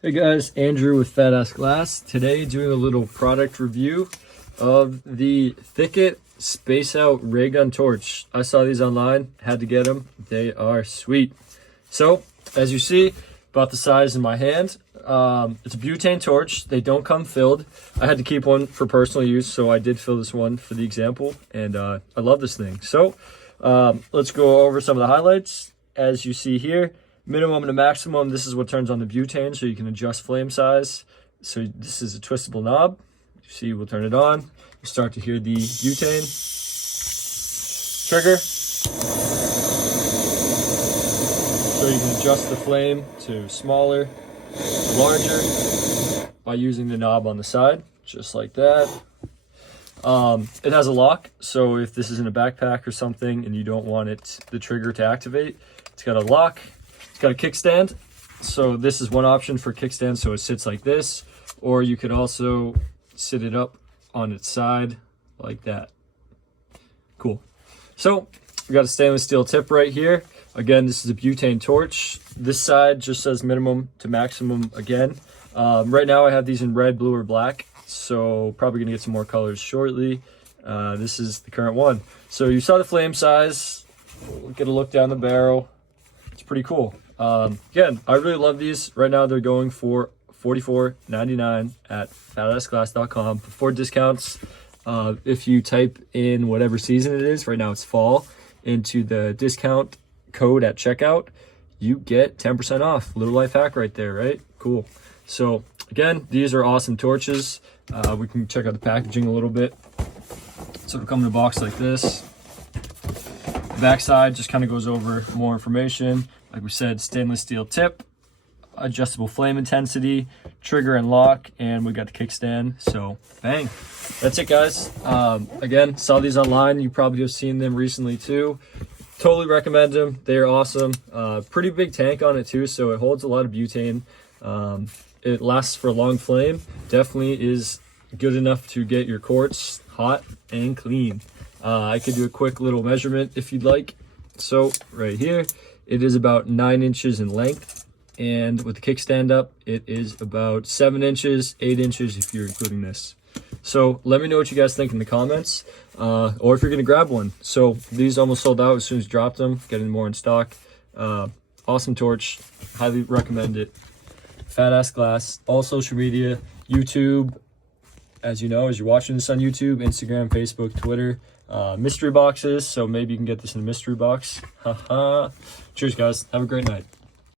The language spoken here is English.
Hey guys, Andrew with Fat Ass Glass. Today doing a little product review of the Thicket Spaceout ray gun torch. I saw these online, had to get them. They are sweet. So, as you see, about the size in my hand. It's a butane torch. They don't come filled. I had to keep one for personal use, so I did fill this one for the example, and I love this thing. So, let's go over some of the highlights. As you see here, minimum to maximum, this is what turns on the butane, so you can adjust flame size. So this is a twistable knob. You see, we'll turn it on. You start to hear the butane trigger. So you can adjust the flame to smaller, to larger by using the knob on the side, just like that. It has a lock, so if this is in a backpack or something and you don't want the trigger to activate, it's got a lock. It's got a kickstand, so this is one option for kickstand, so it sits like this, or you could also sit it up on its side like that. Cool. So we got a stainless steel tip right here. Again, this is a butane torch. This side just says minimum to maximum again. Right now I have these in red, blue, or black, so probably gonna get some more colors shortly. This is the current one. So you saw the flame size. We'll get a look down the barrel. It's pretty cool. Again, I really love these. Right now they're going for $44.99 at fatassglass.com before discounts. If you type in whatever season it is, right now it's fall, into the discount code at checkout, you get 10% off. Little life hack right there, right? Cool. So again, these are awesome torches. We can check out the packaging a little bit. So it'll come in a box like this. The backside just kind of goes over more information. Like we said, stainless steel tip, adjustable flame intensity, trigger and lock, and we got the kickstand. So bang, that's it guys. Again, saw these online. You probably have seen them recently too. Totally recommend them. They are awesome. Pretty big tank on it too, so it holds a lot of butane. It lasts for a long flame. Definitely is good enough to get your quartz hot and clean. I could do a quick little measurement if you'd like. So right here, it is about 9 inches in length, and with the kickstand up, it is about 7 inches, 8 inches if you're including this. So let me know what you guys think in the comments, or if you're gonna grab one. So these almost sold out as soon as I dropped them, getting more in stock. Awesome torch, highly recommend it. Fat Ass Glass, all social media, YouTube, as you know, as you're watching this on YouTube, Instagram, Facebook, Twitter, mystery boxes, so maybe you can get this in a mystery box. Haha. Cheers guys, have a great night.